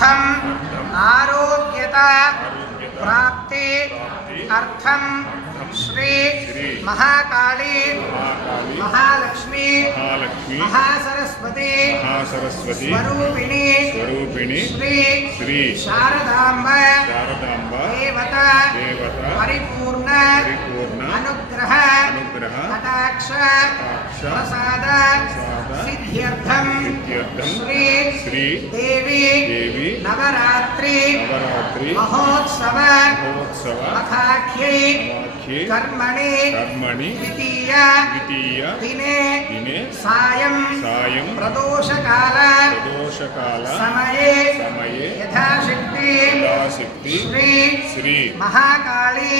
अर्थम आरोग्यता प्राप्ति अर्थम श्री महाकाली महालक्ष्मी महासरस्वती स्वरूपिणी श्री शारदांब देवता परिपूर्ण अनुग्रह कटाक्ष प्रसाद सिद्ध्यर्थम श्री देवी नवरात्रि महोत्सव मखाख्यै कर्मणि द्वितीय दिने सायं प्रदोषकाल समये यथाशक्ति श्री महाकाली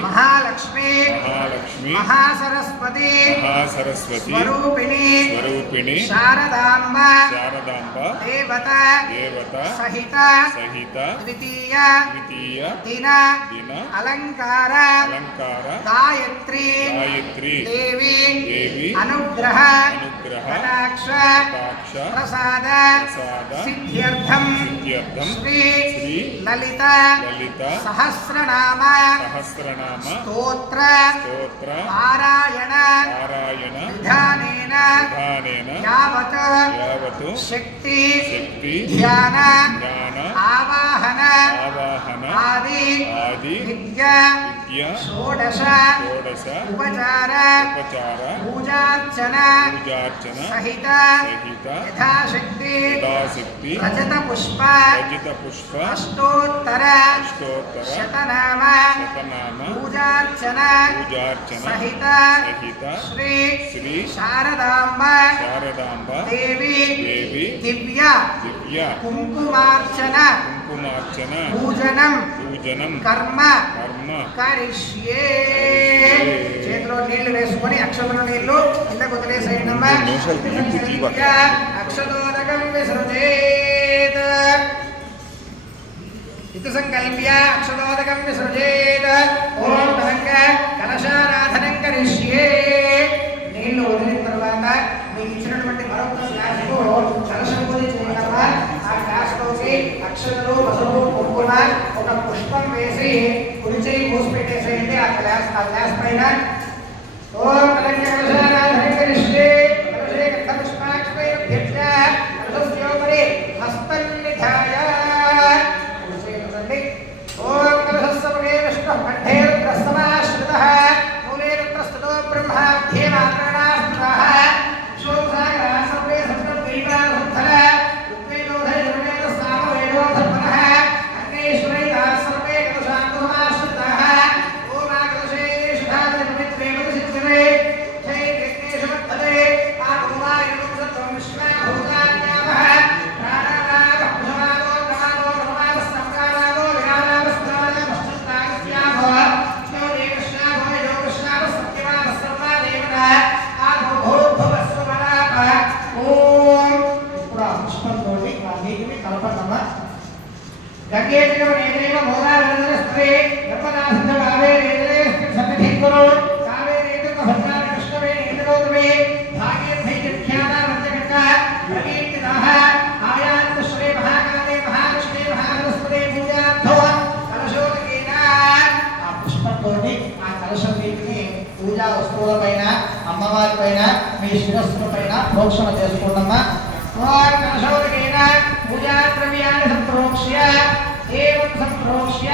महालक्ष्मी महासरस्वती स्वरूपिणी शारदांब देवता सहित द्वितीय दिन अलंकार गायत्री देवी अनुग्रह कटाक्ष प्रसाद सिद्ध्यर्थम श्री ललिता सहस्रनाम स्तोत्र पारायण विधानेन यावत् शक्ति ध्यान आवाहन आदि विद्या षोडश उपचार पूजार्चना सहित यथाशक्ति रजत पुष्प अष्टोत्तर शतनाम पूजार्चना सहित श्री शारदांब देवी दिव्य कुंकुमार्चना पूजनम कर्म करिष्ये చేతిలో నీళ్లు వేసుకొని అక్షతల నీళ్లు కిందకు వదిలేసేయండమ్మా అక్షతోదకం విసృజేత్ ఇతి సంకల్ప్య అక్షతోదకం విసృజేత్ ఓం తరంగ కలశారాధనం కరిష్యే నీళ్లు వదిలిన తర్వాత మీకు ఇచ్చినటువంటి మరొక గ్లాసుకు కలశం పూజ చేయడమ్మా ఆ గ్లాసులోకి అక్షతలు పసుపు కుంకుమ ఒక పుష్పం వేసి కుడి చేయి మూసి పెట్టేసేయండి ఆ గ్లాస్ పైన ఓం కలశ కలశారాధనం కరిష్యే కలశే పుష్పాక్షపైర్భ్యక్ష కలశస్యోపరి హస్తం నిధాయ ఓం కలశస్సముఖే విష్ణుః కంఠే రుద్రస్తమాశ్రితః మూలే రుద్రస్తతో బ్రహ్మాధ్యే మాత్రణాస్తః శోభాగరా సర్వే సప్తం దైవానుద్ధర ఋగ్వేదోధయ జనవేద సామవేదో ధర్మః అగ్నేశ్వరైతా సర్వే కలశాంతమాశ్రితః ఓం ఆకలశే శుధాద పవిత్రే వదసిద్ధిరే జై యజ్ఞేశమత్తదే ఆగోమాయ సత్వం విశ్వభూతాన్యావః ప్రాణానాగ పుషమాదో ప్రమాదో ప్రమాదస్తంకారాదో విరామావస్థాన పశ్చిత్తాగస్యాభవ శ్లోదే కృష్ణాభవ యో కృష్ణావ సత్యమాన సర్వా దేవతా ఆగోభోద్భవస్వమనాప ఓం ఇప్పుడు ఆ పుష్పంతో ఆ నీటిని కలపటమ్మ గంగేతివ నేత్రేవ మోదావరస్త్రే గర్భనాథ కావే నేత్రే సతధికురు కావే నేత్ర భద్రాన కృష్ణవే నేత్రోతమే భాగే ధైర్యఖ్యాన వర్తకట ప్రకీర్తితః ఆయాంత శ్రీ మహాకాళే మహాలక్ష్మీ మహాసరస్వతి పూజార్థో కలశోదకేన ఆ పుష్పంతో ఆ కలశం నీటిని పూజా వస్తువుల పైన అమ్మవారి పైన మీ శిరస్సుల పైన ప్రోక్షణ చేసుకోండమ్మా ఓం కలశోదకేన పూజా ద్రవ్యాన్ని సంప్రోక్ష్య ఏవం సంప్రోక్ష్య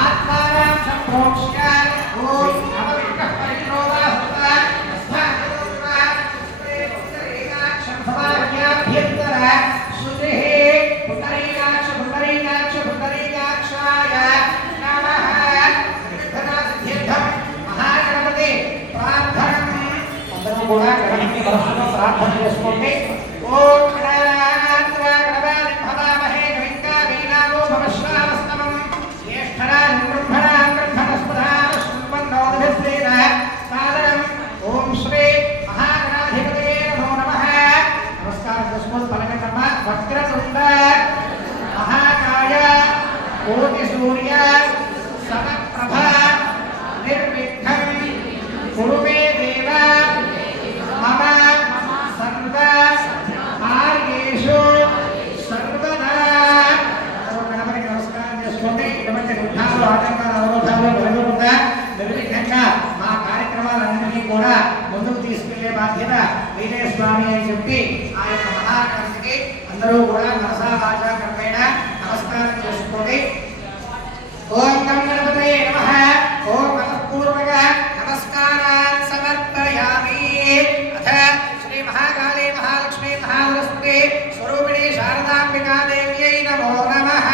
ఆత్మానం సంప్రోక్ష్య ఓం అపవిత్రః పరిగ్రోవాస్తః సమాఖ్యాభ్యంతర శుద్ధిః పుండరీకాక్షాయ నమః సిద్ధిర్థం మహాగణపతి ప్రార్థనం అందరూ కూడా గణపతి మనసులో ప్రార్థన చేసుకోండి ఓం భవామహే గవింకా వీణాగో భవశ్రావస్తమం జ్యేష్ఠరాజం బ్రహ్మణాం బ్రహ్మణస్పదాన శృణ్వన్నోదభిస్వేన సాదరం ఓం శ్రీ మహాగణాధిపతయే నమో నమః నమస్కారం చేసుకోండి పలకండమ్మ వక్రతుండ మహాకాయ కోటి సూర్య సమప్రభ నిర్విఘ్నం కురు మే దేవ మమ సర్వ కార్యేషు సర్వదా అందరూ కూడా మనసా వాచా కర్మేణ నమస్కారం చేసుకోండి. ఓం గం గణపతయే నమః. ఓం మనఃపూర్వక నమస్కారాన్ సమర్పయామి. అథ శ్రీ మహాకాళీ మహాలక్ష్మీ మహాసరస్వతి స్వరూపిణి శారదాంబికా దేవ్యై నమో నమః.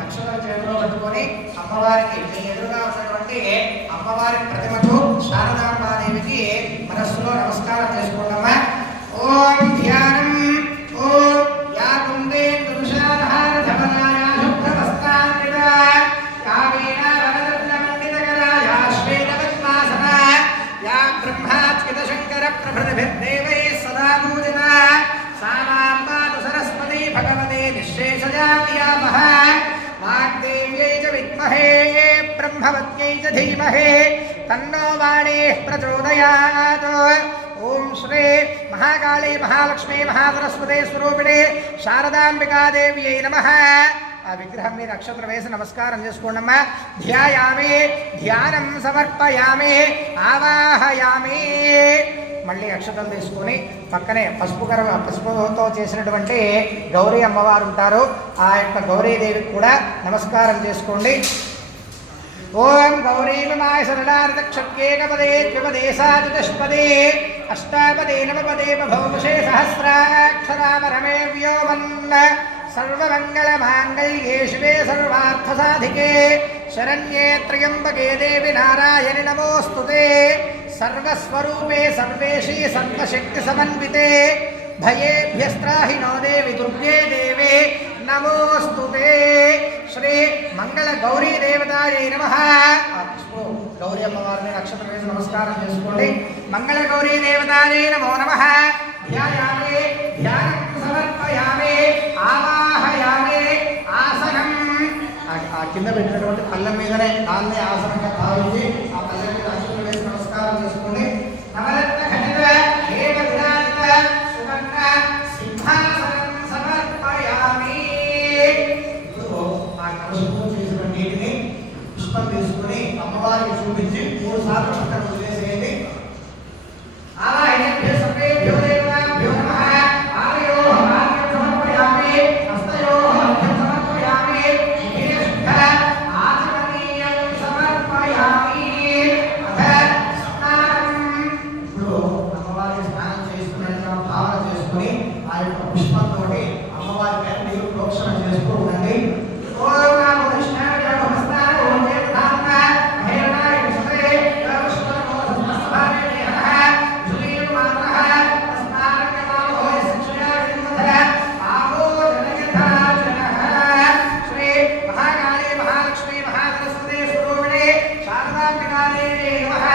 అక్షరాలు చేతిలో పట్టుకొని అమ్మవారికి ఎదురుగా ఉన్నటువంటి అమ్మవారి ప్రతిమకు శారదాంబాదేవికి మనస్సులో నమస్కారం చేసుకోండమ్మా. ఓం ధ్యానం. ఓం యా కుందే దుషాధారధవనాయ శుభ్రవస్త్రాన్విత యా వీణా వరదత్నమండితకరాయ శ్వేతపద్మాసన యా బ్రహ్మాచ్యుత శంకర ప్రభృతిభిర్దేవైః సదా పూజిత సా మాం పాతు సరస్వతీ భగవతే నిశ్శేషజాత్యామహ. వాగ్దేవ్యై చ విద్మహే బ్రహ్మవత్యై చ ధీమహి తన్నో వాణీః ప్రచోదయాత్. ఓం శ్రీ మహాకాళీ మహాలక్ష్మీ మహాసరస్వతి స్వరూపిణి శారదాంబికాదేవ్యై నమః. ఆ విగ్రహం మీద అక్షత్రం వేసి నమస్కారం చేసుకోండమ్మా. ధ్యాయామి, ధ్యానం సమర్పయామి, ఆవాహయామి. మళ్ళీ అక్షతలు తీసుకొని పక్కనే పసుపుతో చేసినటువంటి గౌరీ అమ్మవారు ఉంటారు. ఆ యొక్క గౌరీదేవికి కూడా నమస్కారం చేసుకోండి. ఓం గౌరీమాయ సరళార్ధక్షత్యేకపదే ద్విపదే సాచతుష్పదే అష్టాపదే నవపదే బభౌషే సహస్రాక్షరాపరమే వ్యోమన్న సర్వమంగళమాంగళ్యే శివే సర్వార్థసాధికే శరణ్యే త్ర్యంబకే దేవి నారాయణి నమోస్తుతే. సర్వస్వరూపే సర్వేషి సర్వశక్తి సమన్వితే భయేభ్యస్త్రాహి నో దేవి దుర్గే దేవే నమోస్తుతే. శ్రీ మంగళ గౌరీ దేవతాయై నమః. గౌరీ అమ్మవారిని నక్షత్రం వేసి నమస్కారం చేసుకోండి. మంగళ గౌరీ దేవతాయై నమో నమః. ధ్యాయామి, ధ్యానం సమర్పయామి, ఆవాహయామి. ఆసనం ఆ కింద పెట్టినటువంటి పళ్ళెం మీదనే దాన్నే ఆసనంగా భావించి ఆ పళ్ళెం మీద నక్షత్రం వేసి నమస్కారం చేసుకోండి. నవరత్న ఖచ్చిత ఏకవిరాజిత సువర్ణ సింహాసనం సమర్పయామి. ఆ కలశంతో చేసిన నీటిని పుష్పం తీసుకుని అమ్మవారికి చూపించి 3 సార్లు చక్కగా వదిలేసేయండి. ఆవాహయేభ్యో సర్వేభ్యో దేవతాభ్యో నమః. ఆలయోః ఆర్ఘ్యం సమర్పయామి, హస్తయోః అర్ఘ్యం సమర్పయామి, ముఖే శుద్ధ ఆచమనీయం సమర్పయామి. అథ స్నానం. ఇప్పుడు అమ్మవారికి స్నానం చేస్తున్నట్టుగా భావన చేసుకుని ఆ యొక్క పుష్పంతో అమ్మవారి పైన నీరు ప్రోక్షణ చేస్తూ ఉండండి. ఓం నమో విష్ణాయ నమః. ఓం దేవతామ్మ మహేరణాయ విష్ణువే నమః. సమస్తభావే దేహః జులీయం మానః స్నానం నమో శిక్షయా విమధ ఆమో జనయథా జనః. శ్రీ మహాకాళీ మహాలక్ష్మీ మహాసరస్వతి స్వరూపిణి శారదాంబికాదేవ్యై నమః.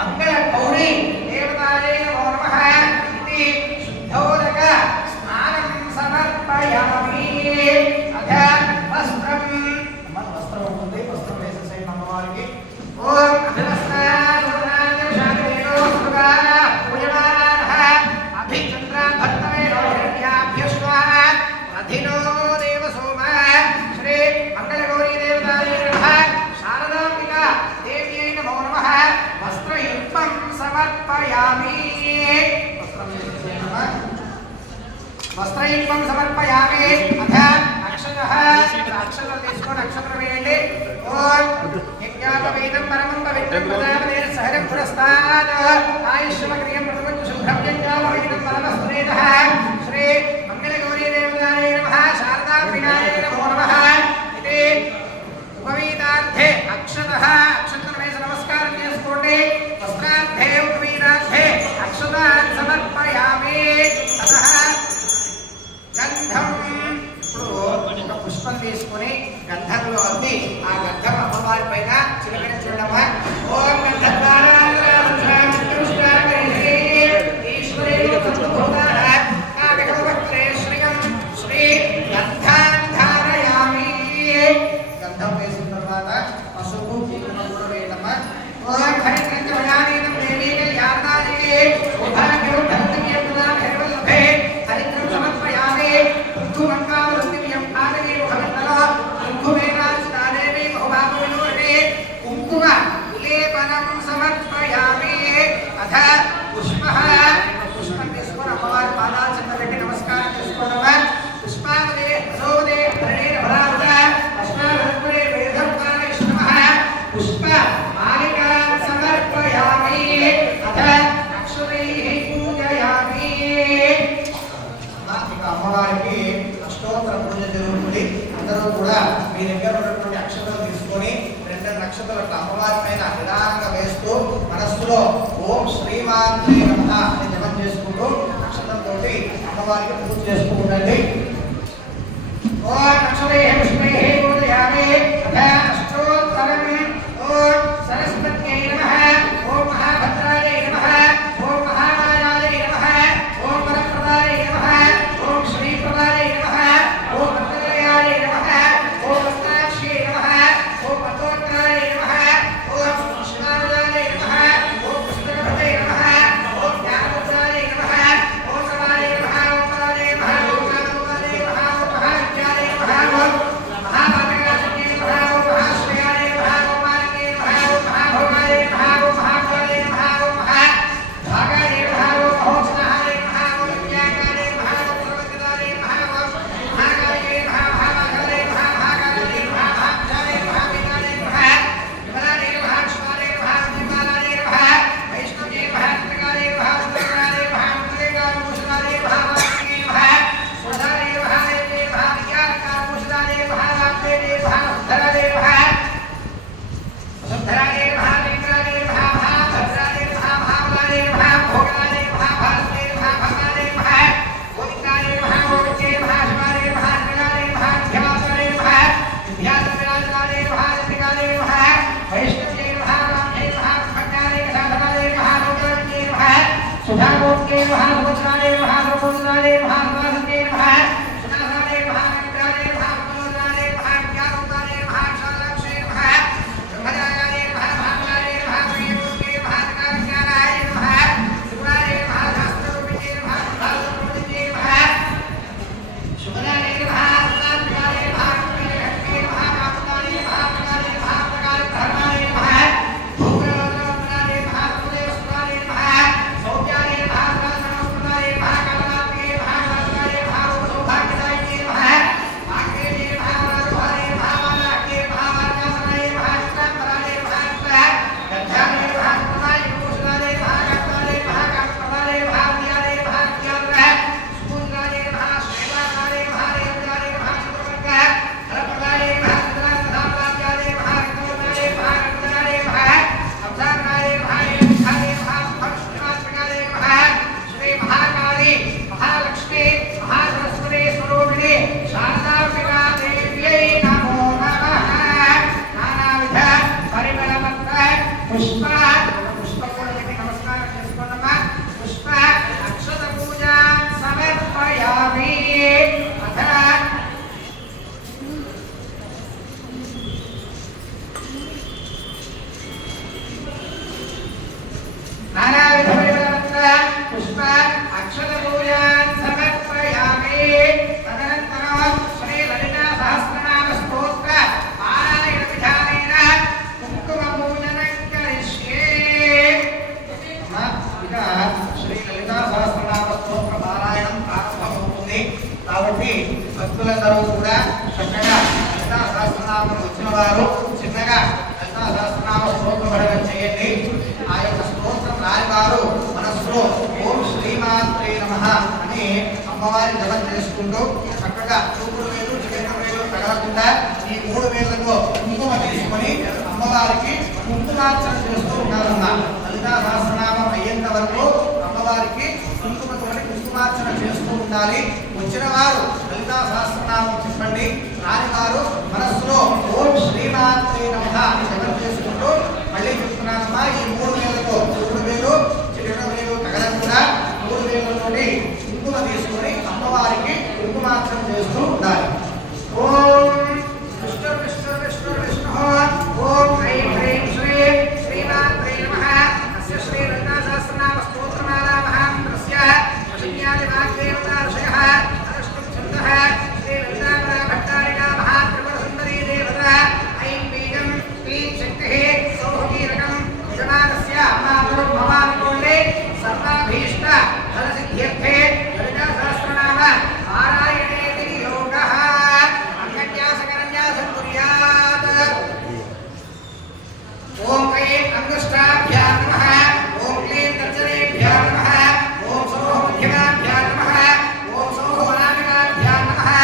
మంగళ గౌరీ దేవతాయై నమో నమః. ఇది శుద్ధోదక స్నానం సమర్పయామి. అథ వస్త్రం. వస్త్రం ఉంటుంది, వస్త్రం వేసేసేయండి అమ్మవారికి. ఓం అధినో దేవ సోమ. శ్రీ మంగళగౌరీ దేవతాయై నమః. శారదాంబిక దేవ్యై నమో నమః. వస్త్రయుగ్మం సమర్పయామి. వస్త్రయుగ్మం సమర్పయామి. అథ అక్షతః. అక్షతలు తీసుకొని అక్షతలు వేయండి. ఓం యజ్ఞాపవేదం పరమం పవిత్రం ప్రజాపతేన సహజం పురస్తాద్ ఆయుష్యమగ్రియం ప్రథమం శుభ్రం యజ్ఞాపవేదం పరమస్త్రేతః. శ్రీ మంగళగౌరీ దేవతాయై నమః. శారదాంబికాయై నమో నమః. ఇది ఉపవీతార్థే అక్షతః. అక్షతలు వేసి నమస్కారం చేసుకోండి. వస్త్రార్థే ఉపవీతార్థే అక్షతాన్ సమర్పయామి. అతః గంధం. ఇప్పుడు ఒక పుష్పం తీసుకుని గంధంలో అద్ది ఆ గంధం అమ్మవారి పైన చిలకరించడమా. ఓం శ్రీ గంధాధారయామి. గంధం వేసిన తర్వాత పసుపు కుంకుమ కూడా వేయడమా. ఓం హరిగ్రంథమయానీనం దేవీ కళ్యాణాయే సౌభాగ్యం ధర్మయం హరివల్లభే హరిగ్రం సమర్పయామి. కుంకుమంకావృత్తియం ఆదగే భవంతలో కుంకుమేనాచితాదేవి బహుభాగవినోటే. కుంకుమ అష్టోత్తర పూజ జరుగుతుంది. అందరూ కూడా మీ దగ్గర ఉన్నటువంటి అక్షతలు తీసుకొని రెండు నక్షత్రాలకు అమ్మవారి పైన నిదానంగా వేస్తూ మనస్సులో ఓం శ్రీమాత్రే నమః అని జపం చేసుకుంటూ అక్షతంతో అమ్మవారికి పూజ చేస్తూ ఉండండి. ఓం అక్షరే విష్ణువే పూజయామి అష్టోత్తరం ఓం సరస్వత్యై నమః ఓం మహాభద్రాయై నమః ఓం మహామాయాయై నమః ఓం వరప్రదాయై నమః ఓం శ్రీప్రదాయై నమః ఓం భద్రయాయై నమః ఓం వస్త్రాక్షై నమః ఓం పతోత్తరాయై నమః ఓం శివాలయాయై నమః ఓం పుస్తకపతై నమః ఓం జ్ఞానముద్రాయై నమః ఓం సమాయై నమః ఓం పరాయై నమః ఓం కామోదయై నమః ఓం మహావిద్యాయై నమః ఓం మహాపాతకాశయై నమః ఓం మహాశ్రేయాయై నమః ఓం మాలిన్యై నమః ఓం మహాభోగాయై నమః ఓం మహాకాలయై నమః ఓం మహాభాగాయై నమః ఓం మహోత్సవాయై నమః ఓం విద్యాకాయై నమః ఓం సర్వజ్ఞాయై నమః ఓం మహాకాయై నమః మహాభాగాయై నమః మహాకాలయై నమః మహాభాగాయై నమః వినాయై నమః విమలాయై నమః విష్ణువాయై నమః విమలాయై నమః వైష్ణవ్యై నమః త్రికాయై నమః సుందరాయై నమః ముద్రేకాభూషణాయై నమః వాసుకీ నమః సుధాయై నమః నైవేద్యై నమః విద్యాకాభూషణాయై నమః వాగ్దేవై నమః సుధరాయై నమః సుధరాయై నమః లింగాయై నమః మహాభద్రాయై నమః మహాబలాయై నమః భోగాయై నమః భారతై నమః భగాయై నమః గోవిందాయై నమః గోవిందై నమః శివాయై నమః త్రికాయై నమః విద్యావాసనాయై నమః విద్యాసవిరాజనాయై నమః త్రికాయై నమః వైష్ణవ్యై నమః రామ్యై నమః భక్తాయై సాధనాయై నమః లోకాన్యై నమః సుధాగోప్యై నమః సుభద్రాయై నమః సుభద్రాయై నమః సువాసన్యై నమః సునాసాయై నమః విద్యాయై నమః సులోచనాయై నమః విద్యారూపాయై నమః శాలాక్షై నమః బ్రహ్మచార్యాయై నమః మహాబలాయై నమః ప్రియమూర్తయై నమః జ్ఞానాయ నమః త్రిపురాయై నమః శాస్త్రరూపిణ్యై నమః భారతరూపిణ్యై నమః శుభదాయై నమః సునాత్మకాయై నమః లక్ష్మీయై నమః కామదాయై నమః ప్రకారై నమః ప్రకారధర్మాయై నమః భూప్రలోచనాయై నమః సముదయవస్త్రాయై నమః సౌఖ్యాయై నమః రాజనమస్కృతాయై నమః కాలమాత్రియై నమః శాస్త్రాయై నమః సౌభాగ్యదాయిన్యై నమః వాగ్దేవ్యై నమః వరదుహాయై నమః వాలాఖ్యై నమః వార్యాసనాయై నమః చిత్తాంబరాయై నమః గద్యాయై నమః సుప్రదాయై భూషణాయై నమః కాత్తాయై నమః కాత్ప్రదాయై నమః విద్యాయై నమః విద్యాధరః సుపూజ్యాయై నమః శ్రీవాసాయై నమః రేవత్యాయై నమః చంద్రవర్గ హరప్రదాయై నమః చంద్రాంతధాప్రాప్యాయై నమః రక్తవర్ణాయై నమః రక్తధరాయై నమః సంసారనాయై నమః ఏకధాయై నమః సుభక్ష్మాత్మకాయై నమః శ్రీ మహాకాళి మహాలక్ష్మి మహాసరస్వతి స్వరూపిణి శారదాంబికా దేవ్యై నమో నమః. నానావిధ పరిమళవంత పుష్ప పుష్పకూడ నమస్కారం చేసుకున్నమ్మా. పుష్ప అక్షత పూజా సమర్పయామి. అథ నానావిధ పరిమళవంత పుష్ప అక్షత పూజా సమర్పయామి. తదనంతరం శ్రీ లలితా సహస్రనామ స్తోత్ర పారాయణ విధానేన కుంకుమ పూజనం కరిష్యే. ఇక శ్రీ లలితా సహస్రనామ స్తోత్ర పారాయణం ప్రారంభమవుతుంది. కాబట్టి భక్తులందరూ కూడా చక్కగా లలితా సహస్రనామం వచ్చిన వారు చిన్నగా లలితా సహస్రనామ స్తోత్ర పఠనం చేయండి. ఆ యొక్క స్తోత్రం రాని వారు మనస్సులో ఓం శ్రీమాత్రే నమః అని అమ్మవారి జపం చేసుకుంటూ చక్కగా చూపుడు వేలు చివరి వేలు తగలకుండా ఈ మూడు వేలతో కుంకుమ తీసుకొని అమ్మవారికి కుంకుమార్చన చేస్తూ ఉండాలన్న. లలితా సహస్రనామం అయ్యేంత వరకు అమ్మవారికి కుంకుమతోటి కుంకుమార్చన చేస్తూ ఉండాలి. వచ్చిన వారు లలితా సహస్రనామం చెప్పండి. రాని వారు మనస్సులో ఓం శ్రీమాత్రే నమః అని జపం చేసుకుంటూ మళ్ళీ చెప్తున్నానమ్మా, ఈ మూడు వేలతో చూపుడు వేలు చివరి వేలు తగలకుండా మూడు వేలతోటి కుంకుమ తీసుకొని అమ్మవారికి కుంకుమార్చన చేస్తూ ఉండాలి. ఓం విష్ణు విష్ణు విష్ణు విష్ణు ఓం హ్రీం హ్రీం శ్రీ శ్రీమాత్రే నమః. అస్య శ్రీ లలితా సహస్రనామ స్తోత్రమాలా మహామంత్రస్య వశిన్యాది వాగ్దేవతా ఋషయః అనుష్ఠుప్ ఛందః శ్రీ లలితా భట్టారికా మహాత్రిపుర సుందరీ దేవత ఐం బీజం క్లీం శక్తిః సౌభగీరకం యజమానస్య అమ్మాతురు భవానుకోండే సర్వాభీష్ట ఫలసిద్ధ్యర్థే లలితా సహస్రనామ పారాయణేతి యోగః. అంగన్యాసకరన్యాసం కుర్యాత్. ఓం క్లీం అంగుష్టాభ్యాం నమః. ఓం క్లీం తర్జనేభ్యాం నమః. ఓం సౌః మధ్యమాభ్యాం నమః. ఓం సౌః వనామికాభ్యాం నమః.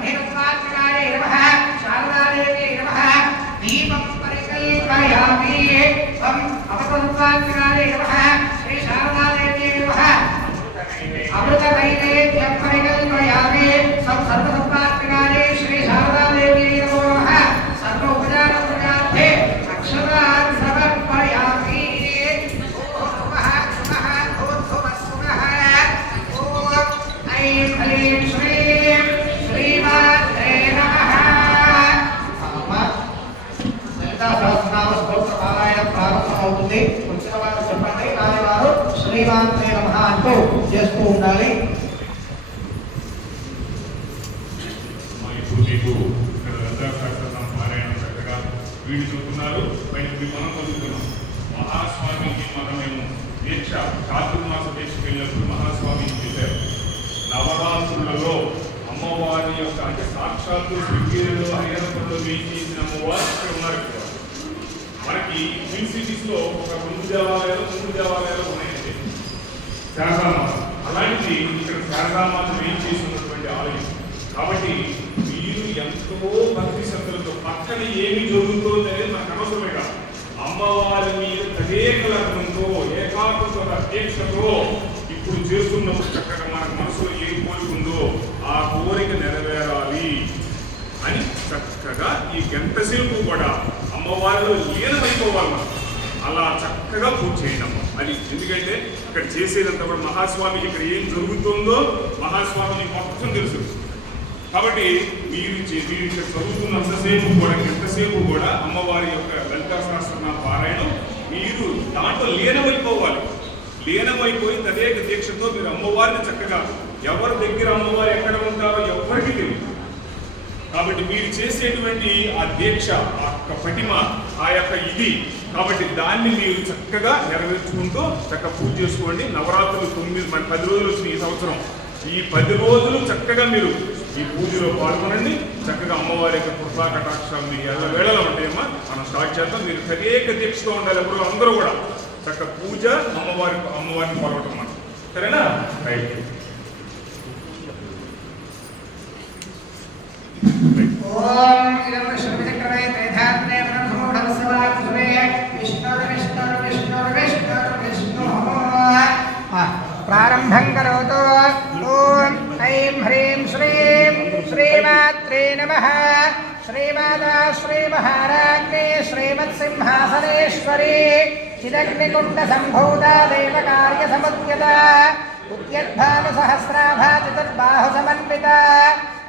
ब्रह्मेन्द्रात्मकाय नमः शारदादेवी नमः दीपं परिकल्पयामि अपतन्त्रात्मकाय नमः श्री शारदादेवी नमः अमृतनैवेद्यं परिकल्पयामि सर्वसत्त्वात्मकाय श्री शारदादेवी नमो नमः सर्व उपचारप्रकारे अक्षरान् समर्पयामि ऐं ह्रीं श्रीं श्रीमात्रे नमः सहस्रनाम स्तोत्र पारायण ప్రారంభమవుతుంది వచ్చిన వారు చెప్పండి రాని వారు శ్రీమాత్రే నమః అంటూ చేస్తూ ఉండాలి మీకు ఇక్కడ లలితా సహస్రనామ పారాయణం చక్కగా వీడి చూస్తున్నారు పైన మనం చదువుతున్నాం మహాస్వామికి మేము దీక్ష చాతుర్మాస దీక్షకు వెళ్ళినప్పుడు మహాస్వామికి చెప్పారు నవరాత్రులలో అమ్మవారి యొక్క అంటే సాక్షాత్తు శృంగేరిలో హరిహరపురంలో వేయించేసిన అమ్మవారు ఇక్కడ ఉన్నారు. ఇక్కడ మనకి ట్విన్ సిటీస్లో ఒక 2 దేవాలయాలు ఉన్నాయండి శారదామాత. అలాంటిది ఇక్కడ శారదామాత వేయించేసి ఉన్నటువంటి ఆలయం. కాబట్టి మీరు ఎంతో భక్తి శ్రద్ధలతో పక్కన ఏమి జరుగుతుందో అనేది మనకు అనవసరమే కాదు. అమ్మవారి మీద తదేక లగ్నంతో ఏకాగ్రత దీక్షతో ఇప్పుడు చేస్తున్నప్పుడు చక్కగా మన మనసులో ఏం కోరుకుందో ఆ కోరిక నెరవేరాలి అని చక్కగా ఈ గంటసేపు కూడా అమ్మవారిలో లీనమైపోవాలి. మనం అలా చక్కగా పూజ చేయండి అమ్మ. అది ఎందుకంటే ఇక్కడ చేసేదంతా కూడా మహాస్వామికి ఇక్కడ ఏం జరుగుతుందో మహాస్వామికి మొత్తం తెలుసు. కాబట్టి మీరు ఇక్కడ చదువుతున్నంతసేపు కూడా ఎంతసేపు కూడా అమ్మవారి యొక్క లలితా సహస్రనామ పారాయణం మీరు దాంట్లో లీనమైపోవాలి. లీనమైపోయి తదేక దీక్షతో మీరు అమ్మవారిని చక్కగా ఎవరి దగ్గర అమ్మవారు ఎక్కడ ఉంటారో ఎవరికి తెలియదు. కాబట్టి మీరు చేసేటువంటి ఆ దీక్ష ఆ యొక్క పటిమ ఆ యొక్క ఇది కాబట్టి దాన్ని మీరు చక్కగా నెరవేర్చుకుంటూ చక్కగా పూజ చేసుకోండి. నవరాత్రులు 10 రోజులు వచ్చినాయి ఈ సంవత్సరం. ఈ 10 రోజులు చక్కగా మీరు ఈ పూజలో పాల్గొనండి. చక్కగా అమ్మవారి యొక్క కృపా కటాక్షాలు మీకు వేళలో ఉంటాయమ్మా. మనం స్టార్ట్ చేద్దాం. మీరు ప్రత్యేక దీక్షగా ఉండాలి. ఎవరు అందరూ కూడా చక్కగా పూజ అమ్మవారిని పాల్గొనడం మనం సరేనా? రైట్. ఓం ఇదం శ్రీచక్రమే త్రైధాత్రే బ్రహ్మోఢవస్సవాక్సురే విష్ణు ప్రారంభం కరోతు. ఓం ఐం హ్రీం శ్రీం శ్రీమాత్రే నమః. శ్రీమాతా శ్రీమహారాజ్ఞే శ్రీమత్సింహాసనేశ్వరీ చిదగ్నికుండ సంభూత దేవకార్య సముద్యత ఉద్యద్భాను సహస్రాభాతి తద్బాహు సమన్విత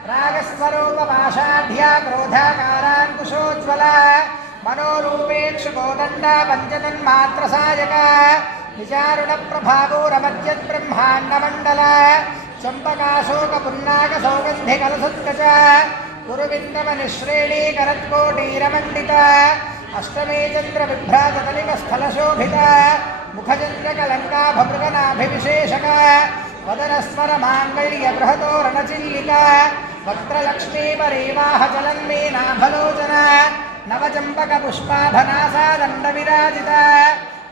రాగస్వరూపపాషాఢ్యా క్రోధాకారాంకుశోజ్వల మనోరూపేక్షు కోదండ పంచతన్మాత్రసాయక విచారుణ ప్రభాగోరమజ్యత్ బ్రహ్మాండమండల చంపకాశోక పున్నాక సౌగంధి కలసుత్కచ కురువిందమనిశ్రేణీకరత్కోటీరమండిత అష్టమే చంద్ర విభ్రాత కలిక స్థలశోభిత ముఖచంద్రకలంకాభమృగనాభివిశేషక వదనస్వర మాంగళ్య బృహతోరణచిల్లిక వక్త్రలక్ష్మీ పరీవాహ జలన్మీనాభలోచన నవచంపక పుష్పాభనాసాదండ విరాజిత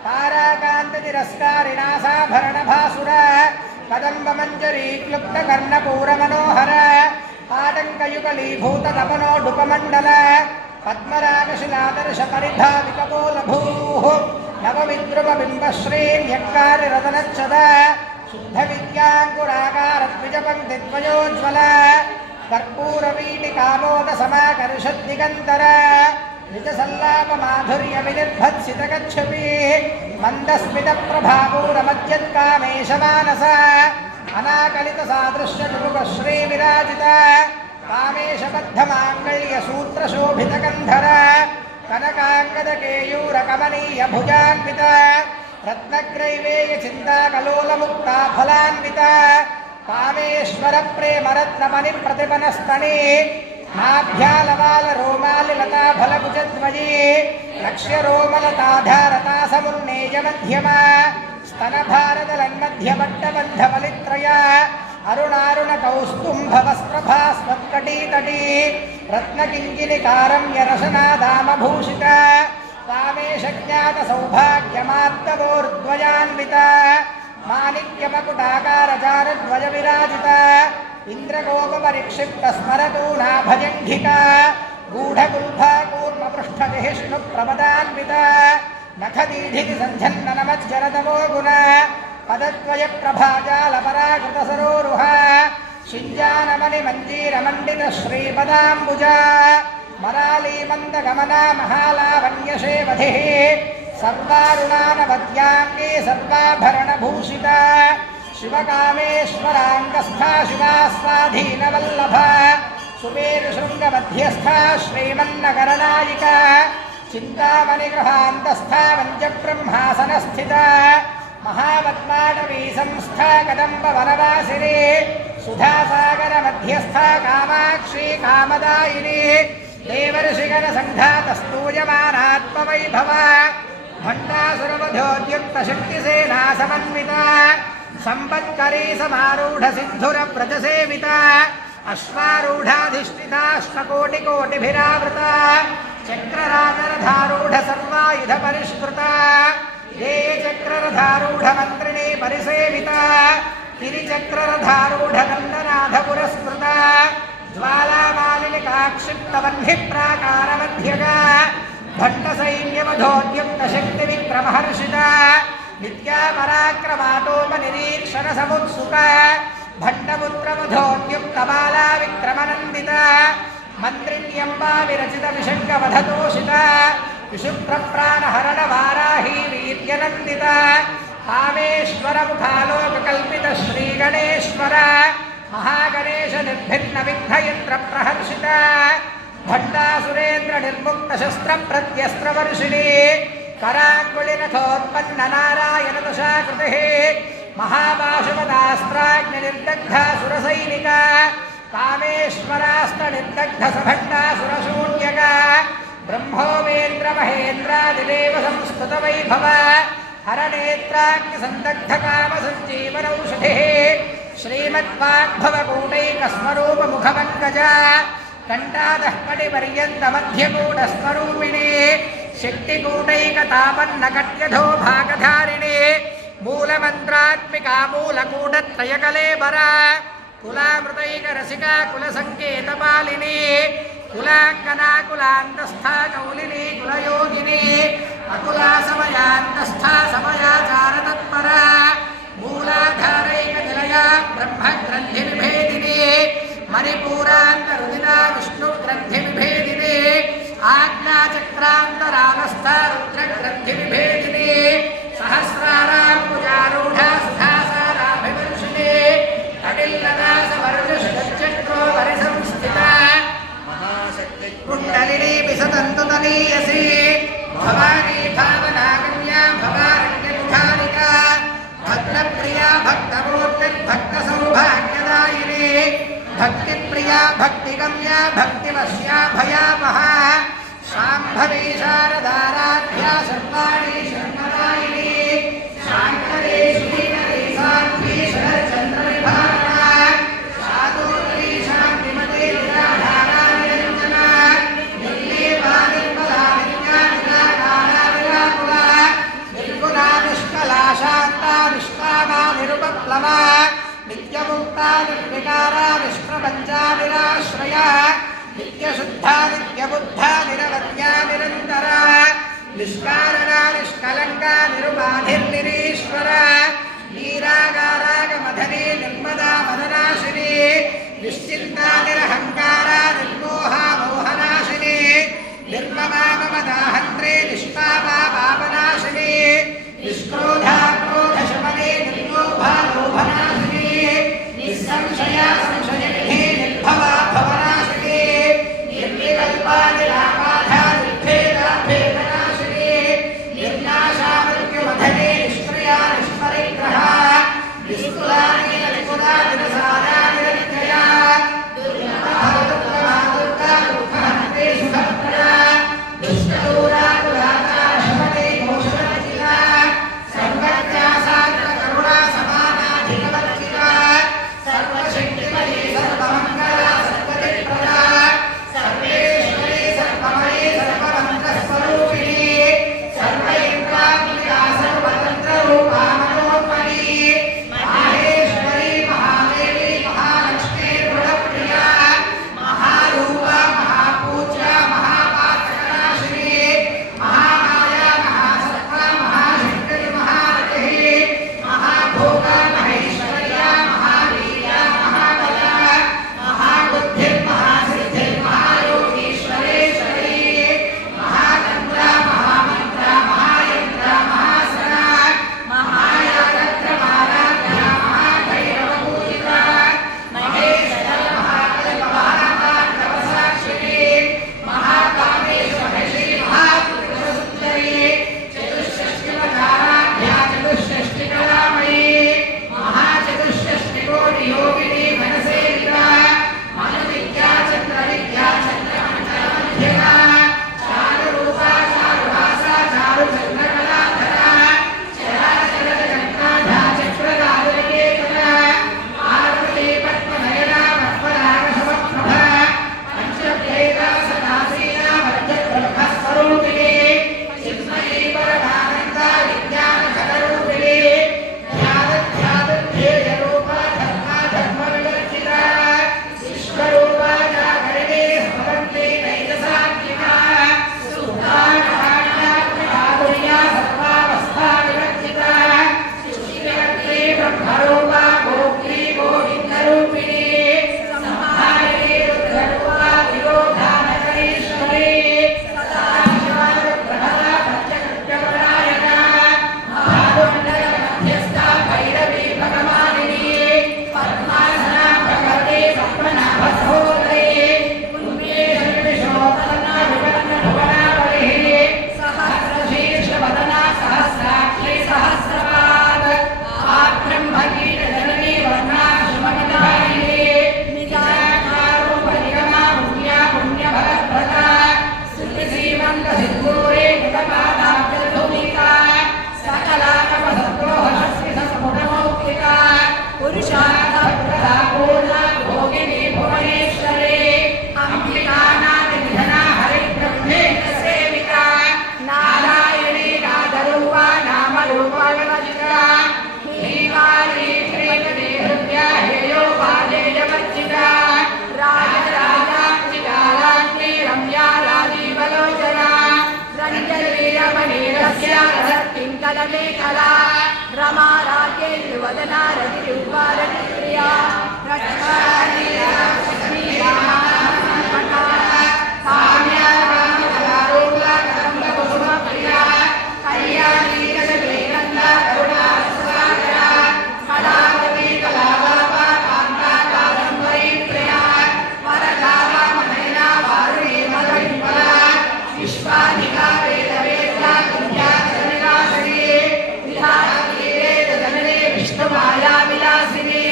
తారాకాంతి తిరస్కారిణాసాభరణభాసుర కదంబమంజరీ క్లుప్త కర్ణపూర మనోహర ఆటంకయుగలీభూత తపనోడుపమండల పద్మరాగశిలాదర్శ పరిధావికపోలభూ నవవిద్రువ బింబశ్రేణ్యక్కార్యరతనచ్చద శుద్ధ విద్యాంకురాకార ద్విజపంక్తిద్వయోజ్వల కర్పూరవీటికామోద సమాకర్షద్దిగంతర నిజసల్లాప మాధుర్య వినిర్భత్సిత గచ్చపి మందస్మిత ప్రభాపూరమద్యత్కామేశమానస అనాకలిత సాదృశ్య శ్రీ విరాజిత కామేశబద్ధమాంగళ్య సూత్రశోభిత గంధర కనకాంగద కేయూర కమనీయ భుజాన్విత రత్నగ్రైవేయ చింతాకలోల ముక్తా ఫలాన్విత కామేశ్వర ప్రేమరత్నమణి ప్రతిపనస్తని నాభ్యాలవాల రోమాలి లతా ఫలభుజద్వయీ లక్ష్య రోమలతాధారతా సమున్నేయ మధ్యమ స్తన భారతలన్మధ్యమట్టబంధ బలిత్రయ అరుణారుణ కౌస్తుంభ వస్త్రభాస్వత్కటీతటీ రత్నకింకిణికారమ్య రసనాదామభూషిత కామేశజ్ఞాత సౌభాగ్యమాత్తవోర్ద్వయాన్విత మాణిక్యమకుటాకారచారద్వయ విరాజిత इन्द्रगोपपरिक्षिप्तस्मरतूनाभजङ्घिका गूढगुल्फा कूर्मपृष्ठजिहिष्णुप्रमदान्विता नखदीधिति सन्ध्यन्ननमज्जरतमो गुण पदद्वयप्रभाजालपराकृतसरोरुहा शिञ्जानमणिमञ्जीरमण्डितश्रीपदाम्बुजा मरालीमन्दगमना महालावण्यशेवधिः सर्वारुणानवद्याङ्गी सर्वाभरणभूषिता शिवकामेश्वराङ्गस्था शिवा स्वाधीनवल्लभा सुमेरुशृङ्गमध्यस्था श्रीमन्नगरनायिका चिन्तामणिगृहान्तस्था वञ्जब्रह्मासनस्थिता महापद्माटवी संस्था कदम्बवनवासिनी सुधासागरमध्यस्था कामाक्षी कामदायिनी देवर्षिगणसङ्घातस्तूयमानात्मवैभवा भण्डासुरवधोद्युक्तशक्तिसेना समन्विता सम्पत्करी समारूढसिन्धुरव्रजसेविता अश्वारूढाधिष्ठिताश्वकोटिकोटिभिरावृता चक्रराजरधारूढसर्वायुधपरिष्कृता ये चक्ररथारूढमन्त्रिणी परिसेविता गिरिचक्ररथारूढदण्डनाथपुरस्कृता ज्वालामालिनिकाक्षिप्तवह्निप्राकारमध्यगा भट्टसैन्यवधोद्युक्तशक्तिविक्रमहर्षिता नित्यापराक्रमातोपनिरीक्षणसमुत्सुका भट्टपुत्रवधोद्युक्तबाला विक्रमनन्दिता मन्त्रिण्यम्बा विरचितविषङ्गवधतोषिता विशुभ्रप्राणहरणवाराही वीर्यनन्दिता कामेश्वरमुखालोककल्पितश्रीगणेश्वर महागणेशनिर्भिन्नविघ्नयन्त्रप्रहर्षिता भट्टासुरेन्द्रनिर्मुक्तशस्त्रप्रत्यस्त्रवर्षिणी कराङ्गुलिरथोत्पन्ननारायणदशाकृतिः महापाशुपदास्त्राग्निर्दग्धा सुरसैनिका कामेश्वरास्त्रनिर्दग्धसभट्टासुरशून्यका ब्रह्मोमेन्द्रमहेन्द्रादिदेव संस्कृतवैभव हरनेत्राग्निसन्दग्धकामसञ्जीवनौषधिः श्रीमद्वाग्भवकूटैकस्वरूपमुखपङ्कजा कण्ठादः कटिपर्यन्तमध्यकूटस्वरूपिणी शक्तिकूटैकतापन्नकट्यधो भागधारिणी मूलमन्त्रात्मिका मूलकूटत्रयकलेबरा कुलामृतैकरसिका कुलसङ्केतपालिनी कुलाङ्गना कुलान्तस्था कौलिनी कुलयोगिनी अकुला समयान्तस्था समयाचारतत्परा मूलाधारैकनिलया ब्रह्मग्रन्थिविभेदिनी मणिपूरान्तरुदिना विष्णुग्रन्थिविभेदिनी आज्ञाचक्रान्तरालस्था रुद्रग्रन्थिविभेदिनी सहस्राराम्बुजारूढा सुधासाराभिवर्षिणी कटिल्लता समरुजश्चक्रो परिसंस्थिता कुण्डलिनी विसतन्तुतनीयसी भवानी भावनागम्या भवारण्यमुखानिका भक्तप्रिया भक्तमूर्तिर्भक्तसौभाग्यदायिनी भक्तिप्रिया भक्तिगम्या भक्तिवश्या भयावहा शाम्भवी शारदाराध्या सर्वाणी शर्मदायिनी शाङ्करी श्रीकरी साध्वी शरच्चन्द्रविभावना साधूरी शान्तिमती निराधारा निरञ्जना निर्लेपानिर्मला निर्ज्ञानिराकारानिराकुला निर्गुणा निष्कला शान्ता निष्कामा निरुपप्लवा नित्यमुक्ता निर्विकारा निष्प्रपञ्चा निराश्रया नित्यशुद्धा नित्यबुद्धा निरवध्या निरन्तरा निष्कारणा निष्कलङ्का निरुपाधिर्निरीश्वरा नीरागारागमधनी निर्मदा मदनाशिनी निश्चिन्ता निरहङ्कारा निर्मोहा मोहनाशिनी निर्ममा ममदाहन्त्रे निष्पापा पापनाशिनी निष्क्रोधा क्रोधशमने निर्लोभा लोभनाशिनी निस्संशया संशयनिधे निर्भवा भवनाशिनी निर्विकल्पा निराबाधा निर्भेदा भेदनाशिनी निर्नाशा मृत्युमधने निष्क्रिया निष्परिग्रहा निस्तुला निरनिपुदा निरसारा कलमेखला रमा राकेन्दुवदना रतिरूपा रतिप्रिया रक्षानीला लक्ष्मी रामापटा साम्या रामकलारूपा कदम्बकुसुमप्रिया कल्याणी कलवेगन्धा करुणारसागरा कलावती कलावापा कान्ता कादम्बरी प्रिया वरदावा मनयना वारुणी मदविमला विश्वानिका वेदवेद्या कन्या चरनिवासिनी विधात्री वेदधनने विष्णुमाया विलासिनी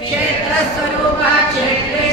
क्षेत्रस्वरूपा क्षेत्रे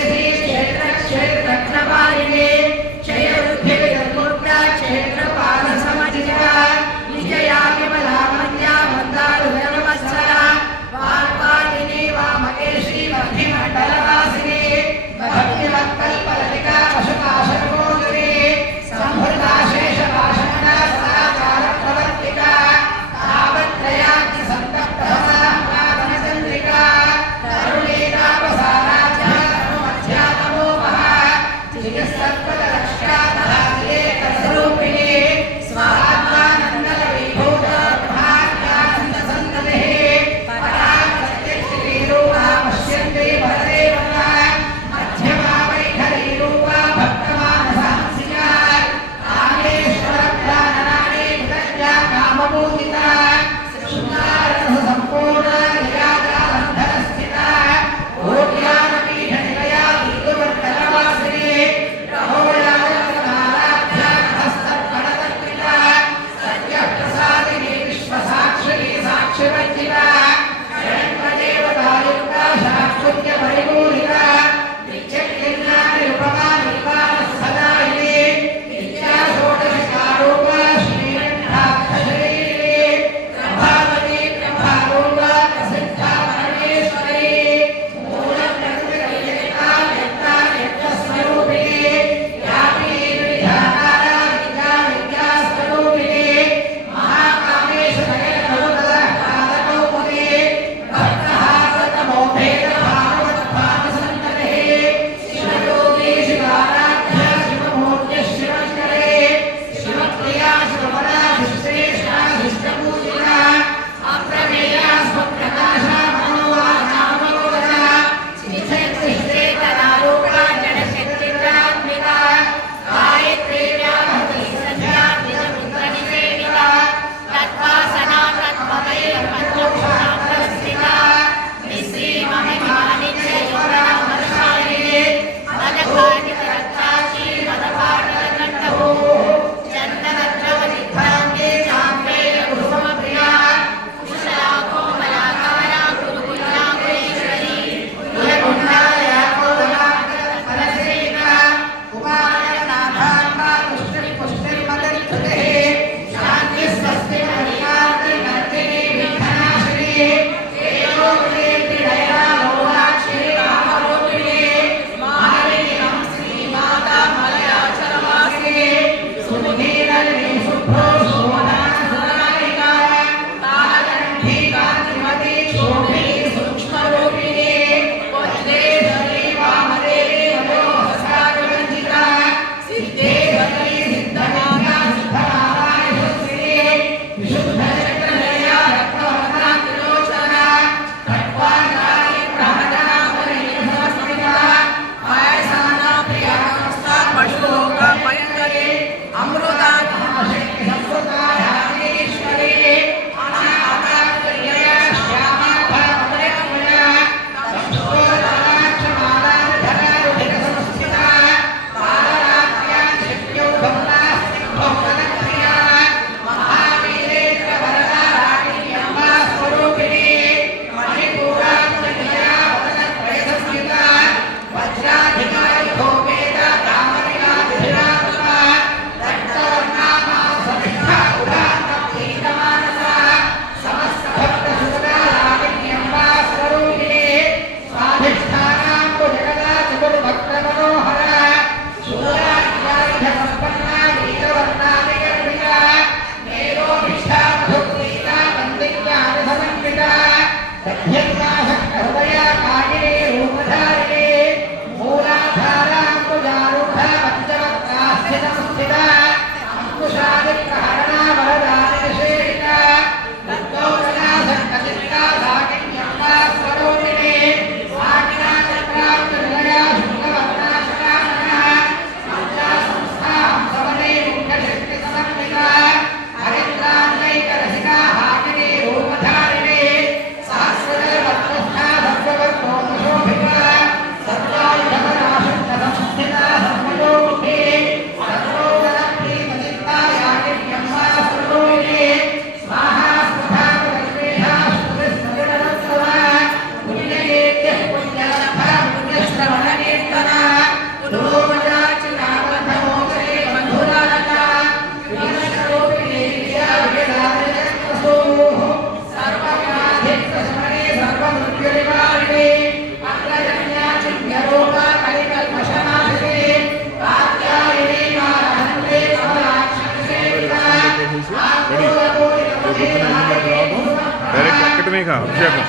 ఇక అభిషేకం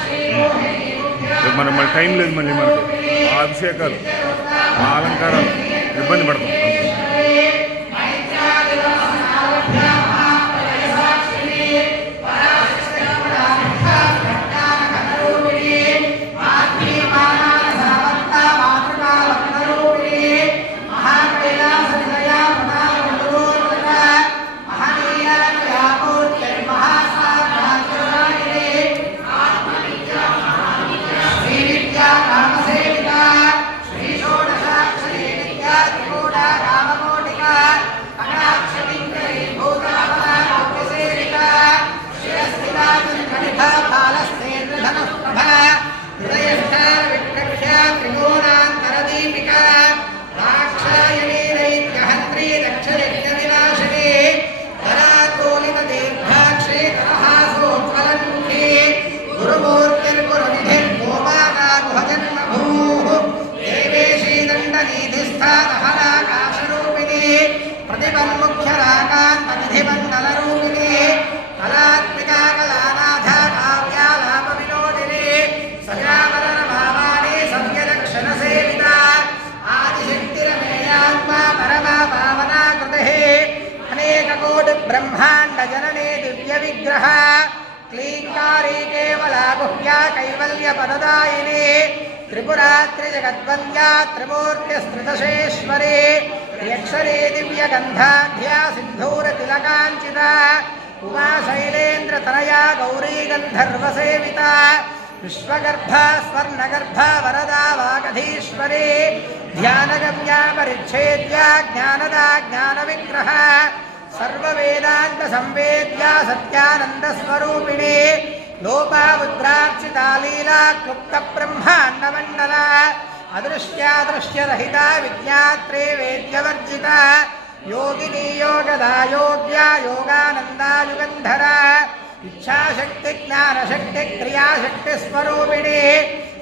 మనం మళ్ళీ టైం లేదు మళ్ళీ మనకి ఆ అభిషేకాలు ఆ అలంకారాలు ఇబ్బంది పడతాం. ब्रह्मांड जनने दिव्य विग्रह क्लींकारी केवला गुह्या कैवल्य पददायिनी त्रिपुरात्रि जगद्वन्द्या त्रिमूर्तिस्त्रिदशेश्वरी यक्षरे दिव्य गंधाढ्या सिंधूर तिलकांचिता उमा शैलेन्द्र तनया गौरी गंधर्व सेविता विश्वगर्भा स्वर्णगर्भा वरदा वागधीश्वरी ध्यानगम्या परिच्छेद्या ज्ञानदा ज्ञान विग्रह सर्ववेदांत संवेद्या सत्यानंद स्वरूपिणी लोपामुद्रार्चिता लीला क्लुप्त ब्रह्मांड मंडला अदृश्यादृश्य रहिता विज्ञात्रे वेद्यवर्जिता योगिनी योगदा योग्या योगानंदा युगंधरा इच्छाशक्ति ज्ञानशक्ति क्रियाशक्ति स्वरूपिणी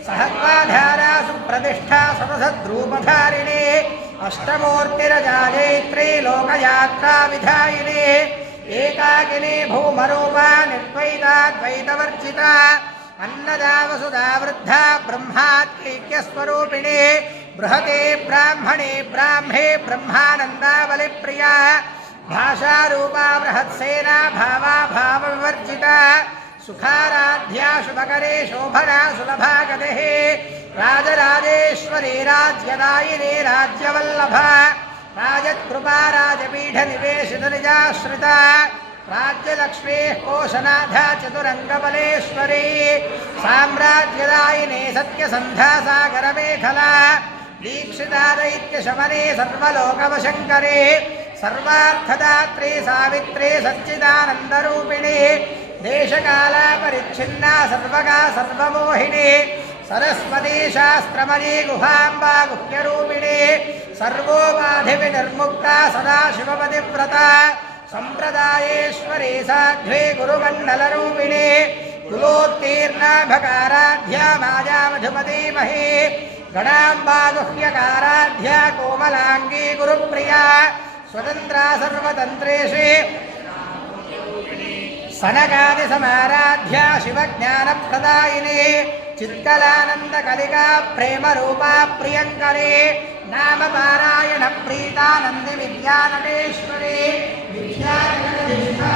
सहत्वाधारा सुप्रतिष्ठा सदसद्रूपधारिणी अष्टमूर्तिरजायत्री लोकयात्रा विधायिनी एकाकिनी भूमरूपा निर्द्वैताद्वैतवर्जिता अन्नदा वसुधा वृद्धा ब्रह्मात्मैक्यस्वरूपिणी बृहते ब्राह्मणे ब्राह्मे ब्रह्मानन्दावलिप्रिया भाषारूपा बृहत्सेना भावा भावविवर्जिता सुखाराध्या शुभकरे शोभना सुलभा गतिः राजराजेश्वरी राज्यदायिनी राज्यवल्लभा राजत्कृपा राजपीठनिवेशितनिजाश्रिता राज्यलक्ष्मीः कोशनाथा चतुरङ्गबलेश्वरी साम्राज्यदायिनी सत्यसन्धा सागरमेखला दीक्षिता दैत्यशमने सर्वलोकवशङ्करे सर्वार्थदात्री सावित्री सच्चिदानन्दरूपिणी देशकाला परिच्छिन्ना सर्वगा सर्वमोहिनी सरस्वती शास्त्रमयी गुहाम्बा गुह्यरूपिणी सर्वोपाधिविनिर्मुक्ता सदा शिवपतिव्रता संप्रदायेश्वरी साध्वी गुरुमण्डलरूपिणी कुलोत्तीर्णा भकाराध्या माया मधुमतीमही गणाम्बा गुह्यकाराध्या कोमलांगी गुरुप्रिया स्वतंत्रा सर्वतंत्रेषु सनकादि समाराध्या शिवज्ञानप्रदायिनी चित्कलानंद कलिका प्रेम रूपा प्रियंकरे नाम पारायण प्रीतानंदि विद्यानटेश्वरी विद्यानटेश्वरी